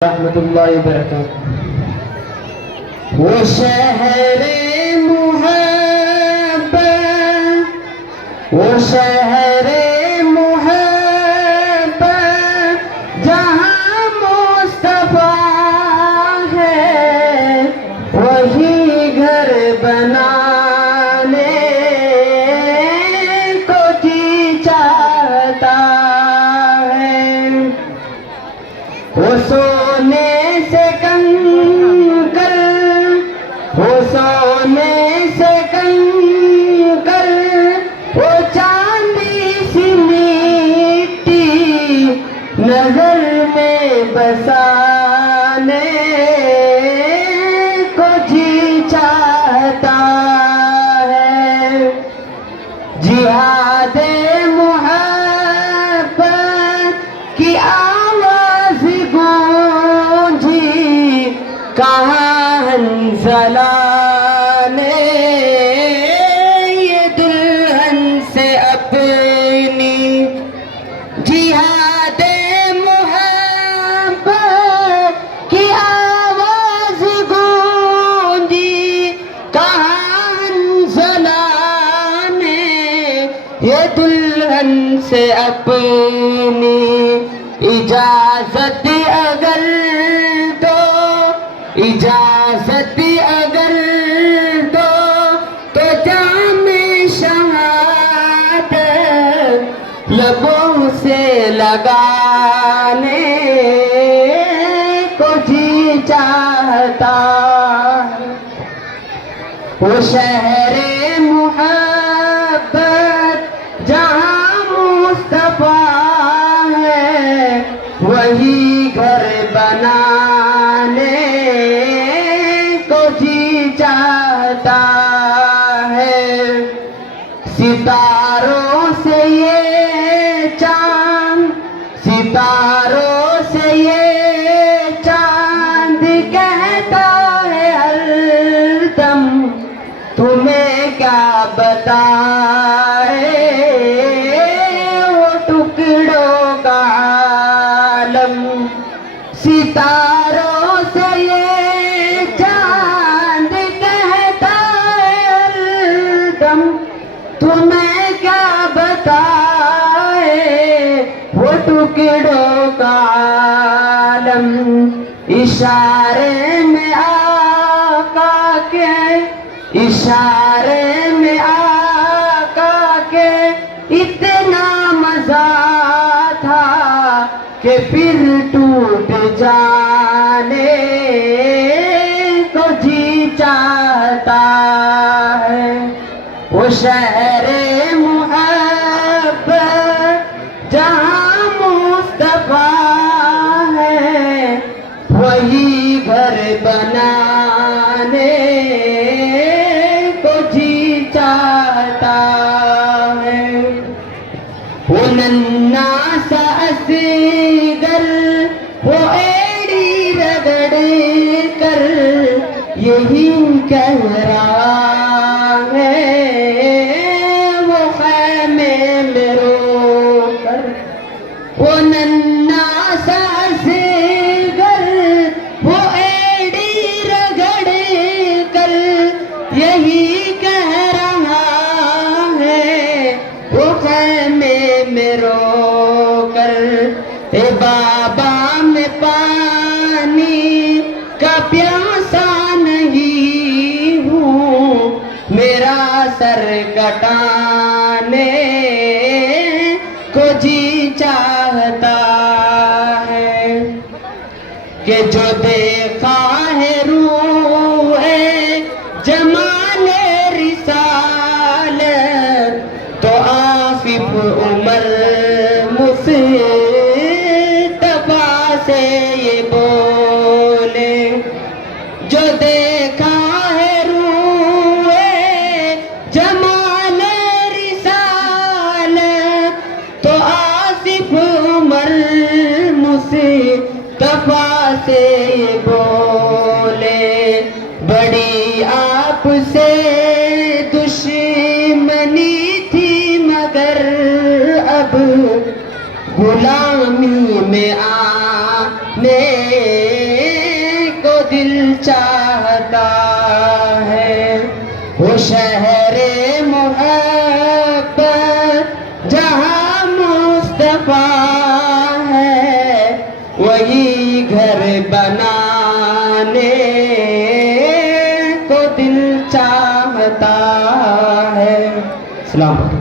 रहमतुल्लाहि वबरकातुहू। वो शहरे मुहब्बत, वो शहरे मुहब्बत जहाँ मुस्तफा है, वही घर बनाने को जी चाहता है। वो सोने से कंकर, वो सोने से कंकर, वो चांदी सी मिट्टी नजर में बसाने को जी चाहता है। जिहादे मुहब्बत की आवाज गूंजी कहाँ हंसला ने ये दुल्हन से अपनी। जिहादे मुहब्बत की आवाज गूंजी कहाँ हंसला ने ये दुल्हन से अपनी। इजाजत अगर दो, इजाजत अगर दो तो जामे शहादत लबों से लगाने को जी चाहता है। वो शहरे मुहब्बत जहाँ मुस्तफा है, वही घर बनाने को जी चाहता है। सितारों से ये चांद, सितारों से ये चांद कहता है हरदम, तुम्हें क्या बताए वो टुकड़ों का आलम। सितारों से ये चांद कहता है हरदम, तुम्हें क्या बताए वो टुकड़ों का आलम। इशारे में आका के, इशारे में आका के इतना मजा था कि फिर टूट जाने को जी चाहता है। वो शहरे मुहब्बत जहाँ मुस्तफा है, वही घर बनाने को जी चाहता है। वो नन्ना सा असगर, वो एड़ी रगड़ कर यही कह रहा है, वो खैमे में रोकर। वो नन्ना सा असगर, वो एड़ी रगड़ कर यही कह रहा है, वो खैमे में रोकर। ए बाबा में पानी का प्यासा नहीं हूँ, मेरा सर कटाने को जी चाहता है। कि जो देखा है रूहे जमाने रिसालत, तो आसिफ उमर मुस्तफा से ये बोले। जो देखा है रूहे जमाने रिसालत, तो आसिफ उमर मुस्तफा से ये बोले। बड़ी आपसे दुश्मनी थी मगर अब गुलामी में आने को दिल चाहता है। वो शहरे मोहब्बत जहाँ मुस्तफा है, वही घर बनाने को दिल चाहता है। सलाम।